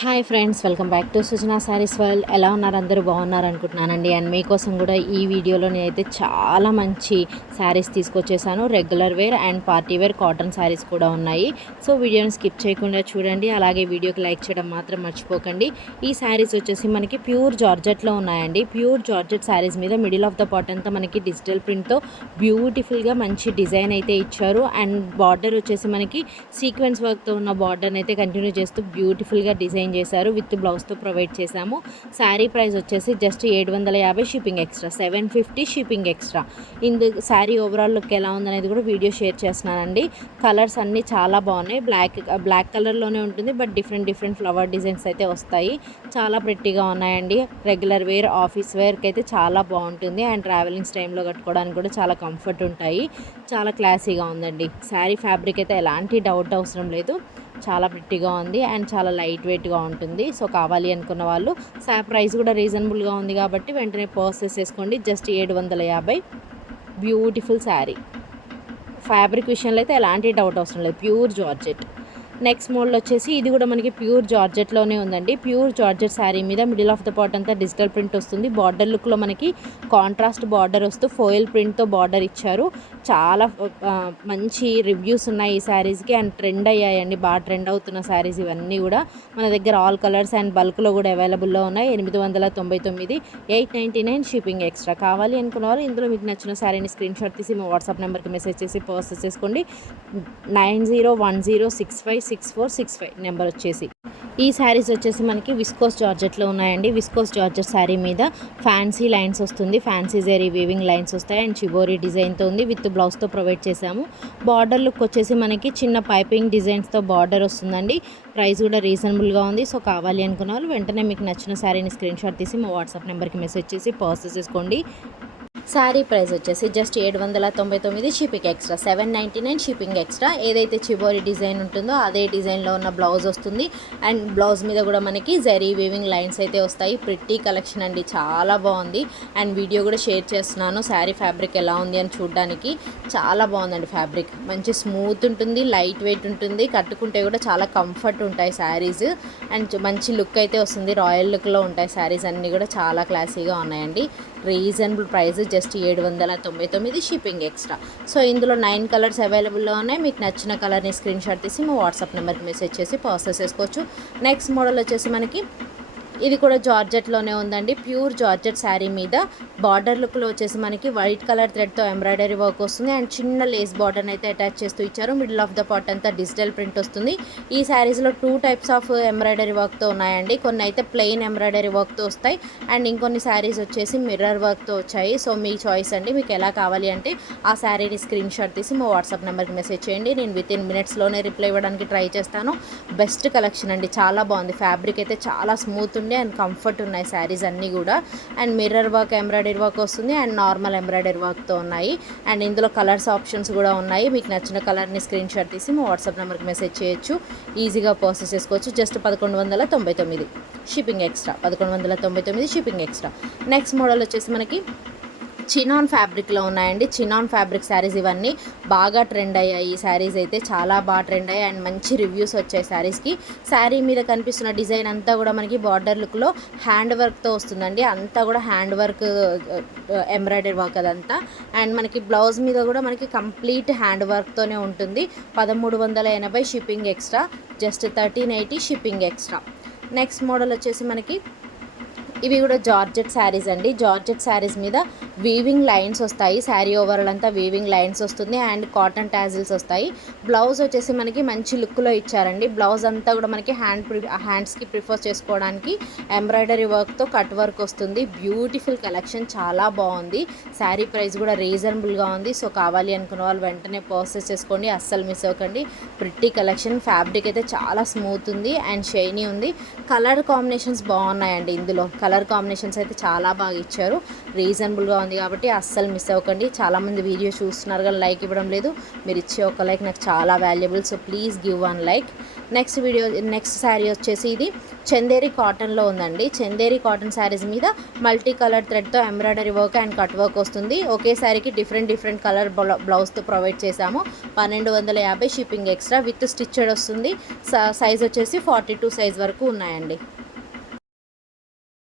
Hi friends, welcome back to Sujana saris world. ఎలా ఉన్నారు? అందరూ బాగున్నారు అనుకుంటున్నానండి. అండ్ మీకోసం కూడా ఈ వీడియోలో నేనైతే చాలా మంచి శారీస్ తీసుకొచ్చేసాను. Regular wear and party wear cotton saris కూడా ఉన్నాయి. సో వీడియోని స్కిప్ చేయకుండా చూడండి. అలాగే వీడియోకి లైక్ చేయడం మాత్రం మర్చిపోకండి. ఈ శారీస్ వచ్చేసి మనకి ప్యూర్ జార్జెట్లో ఉన్నాయండి. ప్యూర్ జార్జెట్ శారీస్ మీద మిడిల్ ఆఫ్ ద పార్ట్ అంతా మనకి డిజిటల్ ప్రింట్తో బ్యూటిఫుల్గా మంచి డిజైన్ అయితే ఇచ్చారు. అండ్ బార్డర్ వచ్చేసి మనకి సీక్వెన్స్ వర్క్తో ఉన్న బార్డర్ని అయితే కంటిన్యూ చేస్తూ బ్యూటిఫుల్గా డిజైన్ చేశారు. విత్ బ్లౌజ్తో ప్రొవైడ్ చేశాము. శారీ ప్రైస్ వచ్చేసి just 750 shipping extra, 750 shipping extra. Sari overall look ఎలా ఉందనేది కూడా వీడియో షేర్ చేస్తున్నానండి. కలర్స్ అన్నీ చాలా బాగున్నాయి. బ్లాక్ కలర్లోనే ఉంటుంది, బట్ డిఫరెంట్ ఫ్లవర్ డిజైన్స్ అయితే వస్తాయి. చాలా ప్రెట్టీగా ఉన్నాయండి. రెగ్యులర్ వేర్, ఆఫీస్ వేర్కి అయితే చాలా బాగుంటుంది. అండ్ ట్రావెలింగ్స్ టైంలో కట్టుకోవడానికి కూడా చాలా కంఫర్ట్ ఉంటాయి. చాలా క్లాసీగా ఉందండి. శారీ ఫ్యాబ్రిక్ అయితే ఎలాంటి డౌట్ అవసరం లేదు. చాలా ప్రిట్టిగా ఉంది అండ్ చాలా లైట్ వెయిట్గా ఉంటుంది. సో కావాలి అనుకున్న వాళ్ళు ప్రైస్ కూడా రీజనబుల్గా ఉంది కాబట్టి వెంటనే పర్చేస్ చేసుకోండి. జస్ట్ 750. బ్యూటిఫుల్ శారీ. ఫ్యాబ్రిక్ విషయంలో అయితే ఎలాంటి డౌట్ అవసరం లేదు. Pure georgette. నెక్స్ట్ మోడల్ వచ్చేసి ఇది కూడా మనకి ప్యూర్ జార్జెట్లోనే ఉందండి. ప్యూర్ జార్జెట్ శారీ మీద మిడిల్ ఆఫ్ ద పార్ట్ అంతా డిజిటల్ ప్రింట్ వస్తుంది. బార్డర్ లుక్లో మనకి కాంట్రాస్ట్ బార్డర్ వస్తూ ఫోయిల్ ప్రింట్తో బార్డర్ ఇచ్చారు. చాలా మంచి రివ్యూస్ ఉన్నాయి ఈ శారీస్కి అండ్ ట్రెండ్ అయ్యాయండి. బాగా ట్రెండ్ అవుతున్న శారీస్ ఇవన్నీ కూడా మన దగ్గర ఆల్ కలర్స్ అండ్ బల్క్లో కూడా అవైలబుల్లో ఉన్నాయి. 899, 899 షిప్పింగ్ ఎక్స్ట్రా. కావాలి అనుకున్న వాళ్ళు ఇందులో మీకు నచ్చిన శారీని స్క్రీన్ షాట్ తీసి మా వాట్సాప్ నెంబర్కి మెసేజ్ చేసి పర్చేస్ చేసుకోండి. 9010656465 నెంబర్ వచ్చేసి. ఈ శారీస్ వచ్చేసి మనకి విస్కోస్ జార్జెట్లో ఉన్నాయండి. విస్కోస్ జార్జెట్ శారీ మీద ఫ్యాన్సీ లైన్స్ వస్తుంది. ఫ్యాన్సీ జరీ వీవింగ్ లైన్స్ వస్తాయి అండ్ చిబోరీ డిజైన్తో ఉంది. విత్ బ్లౌజ్తో ప్రొవైడ్ చేశాము. బార్డర్ లుక్ వచ్చేసి మనకి చిన్న పైపింగ్ డిజైన్స్తో బార్డర్ వస్తుందండి. ప్రైస్ కూడా రీజనబుల్గా ఉంది. సో కావాలి అనుకున్న వాళ్ళు వెంటనే మీకు నచ్చిన శారీని స్క్రీన్ షాట్ తీసి మా వాట్సాప్ నెంబర్కి మెసేజ్ చేసి పర్చేస్ చేసుకోండి. శారీ ప్రైస్ వచ్చేసి just 799 shipping extra, 799 shipping extra. ఏదైతే చిబోరి డిజైన్ ఉంటుందో అదే డిజైన్లో ఉన్న బ్లౌజ్ వస్తుంది. అండ్ బ్లౌజ్ మీద కూడా మనకి జరీ వీవింగ్ లైన్స్ అయితే వస్తాయి. ప్రిట్టి కలెక్షన్ అండి, చాలా బాగుంది. అండ్ వీడియో కూడా షేర్ చేస్తున్నాను. శారీ ఫ్యాబ్రిక్ ఎలా ఉంది అని చూడడానికి. చాలా బాగుందండి ఫ్యాబ్రిక్. మంచి స్మూత్ ఉంటుంది, లైట్ వెయిట్ ఉంటుంది. కట్టుకుంటే కూడా చాలా కంఫర్ట్ ఉంటాయి శారీస్. అండ్ మంచి లుక్ అయితే వస్తుంది. రాయల్ లుక్లో ఉంటాయి శారీస్ అన్నీ కూడా. చాలా క్లాసీగా ఉన్నాయండి. Reasonable price just 799 shipping extra. So ఇందులో 9 కలర్స్ అవైలబుల్లో ఉన్నాయి. మీకు నచ్చిన కలర్ని స్క్రీన్ షాట్ తీసి మా వాట్సాప్ నెంబర్కి మెసేజ్ చేసి పర్చేస్ చేసుకోవచ్చు. నెక్స్ట్ మోడల్ వచ్చేసి మనకి ఇది కూడా జార్జెట్లోనే ఉందండి. ప్యూర్ జార్జెట్ శారీ మీద బార్డర్ లుక్లో వచ్చేసి మనకి వైట్ కలర్ థ్రెడ్తో ఎంబ్రాయిడరీ వర్క్ వస్తుంది. అండ్ చిన్న లేస్ బార్డర్ని అయితే అటాచ్ చేస్తూ ఇచ్చారు. మిడిల్ ఆఫ్ ద పార్ట్ అంతా డిజిటల్ ప్రింట్ వస్తుంది. ఈ శారీస్లో 2 టైప్స్ ఆఫ్ ఎంబ్రాయిడరీ వర్క్తో ఉన్నాయండి. కొన్ని అయితే ప్లెయిన్ ఎంబ్రాయిడరీ వర్క్తో వస్తాయి అండ్ ఇంకొన్ని శారీస్ వచ్చేసి మిర్రర్ వర్క్తో వచ్చాయి. సో మీ చాయిస్ అండి. మీకు ఎలా కావాలి అంటే ఆ శారీని స్క్రీన్ షాట్ తీసి మా వాట్సాప్ నెంబర్కి మెసేజ్ చేయండి. నేను వితిన్ మినిట్స్లోనే రిప్లై ఇవ్వడానికి ట్రై చేస్తాను. బెస్ట్ కలెక్షన్ అండి, చాలా బాగుంది. ఫ్యాబ్రిక్ అయితే చాలా స్మూత్ ఉంది అండ్ కంఫర్ట్ ఉన్నాయి శారీస్ అన్నీ కూడా. And mirror work embroidery work వస్తుంది అండ్ నార్మల్ ఎంబ్రాయిడరీ వర్క్తో ఉన్నాయి. అండ్ ఇందులో కలర్స్ ఆప్షన్స్ కూడా ఉన్నాయి. మీకు నచ్చిన కలర్ని స్క్రీన్ షాట్ తీసి మా వాట్సాప్ నెంబర్కి మెసేజ్ చేయొచ్చు. ఈజీగా ప్రాసెస్ చేసుకోవచ్చు. Just 1199 shipping extra, 1199 shipping extra. Next model వచ్చేసి మనకి చినాన్ ఫ్యాబ్రిక్లో ఉన్నాయండి. చినాన్ ఫ్యాబ్రిక్ శారీస్ ఇవన్నీ బాగా ట్రెండ్ అయ్యాయి. ఈ శారీస్ అయితే చాలా బాగా ట్రెండ్ అయ్యాయి అండ్ మంచి రివ్యూస్ వచ్చాయి శారీస్కి. శారీ మీద కనిపిస్తున్న డిజైన్ అంతా కూడా మనకి బార్డర్ లుక్లో హ్యాండ్ వర్క్తో వస్తుందండి. అంతా కూడా హ్యాండ్ వర్క్, ఎంబ్రాయిడరీ వర్క్ అదంతా. అండ్ మనకి బ్లౌజ్ మీద కూడా మనకి కంప్లీట్ హ్యాండ్ వర్క్తోనే ఉంటుంది. 1380 shipping extra, just 1380 shipping extra. Next model వచ్చేసి మనకి ఇవి కూడా జార్జెట్ శారీస్ అండి. జార్జెట్ శారీస్ మీద వీవింగ్ లైన్స్ వస్తాయి. శారీ ఓవరాల్ అంతా వీవింగ్ లైన్స్ వస్తుంది అండ్ కాటన్ టాజిల్స్ వస్తాయి. బ్లౌజ్ వచ్చేసి మనకి మంచి లుక్లో ఇచ్చారండి. బ్లౌజ్ అంతా కూడా మనకి హ్యాండ్స్కి ప్రిఫర్ చేసుకోవడానికి ఎంబ్రాయిడరీ వర్క్తో కట్ వర్క్ వస్తుంది. బ్యూటిఫుల్ కలెక్షన్, చాలా బాగుంది. శారీ ప్రైస్ కూడా రీజనబుల్గా ఉంది. సో కావాలి అనుకున్న వాళ్ళు వెంటనే పర్చేస్ చేసుకోండి, అస్సలు మిస్ అవ్వకండి. Pretty collection. ఫ్యాబ్రిక్ అయితే చాలా స్మూత్ ఉంది అండ్ షైనీ ఉంది. కలర్ కాంబినేషన్స్ బాగున్నాయండి. ఇందులో కలర్ కాంబినేషన్స్ అయితే చాలా బాగా ఇచ్చారు. రీజనబుల్గా ఉంది కాబట్టి అస్సలు మిస్ అవ్వకండి. చాలామంది వీడియో చూస్తున్నారు కానీ లైక్ ఇవ్వడం లేదు. మీరు ఇచ్చే ఒక లైక్ నాకు చాలా valuable. So please give 1 like. Next sari వచ్చేసి ఇది చందేరి కాటన్లో ఉందండి. చందేరి కాటన్ శారీస్ మీద మల్టీ కలర్ థ్రెడ్తో embroidery work and cut work వస్తుంది. ఒకే శారీకి డిఫరెంట్ కలర్ బ్లౌజ్తో ప్రొవైడ్ చేశాము. 1250 షిప్పింగ్ ఎక్స్ట్రా విత్ స్టిచ్డ్ వస్తుంది. సైజ్ వచ్చేసి 42 సైజ్ వరకు ఉన్నాయండి.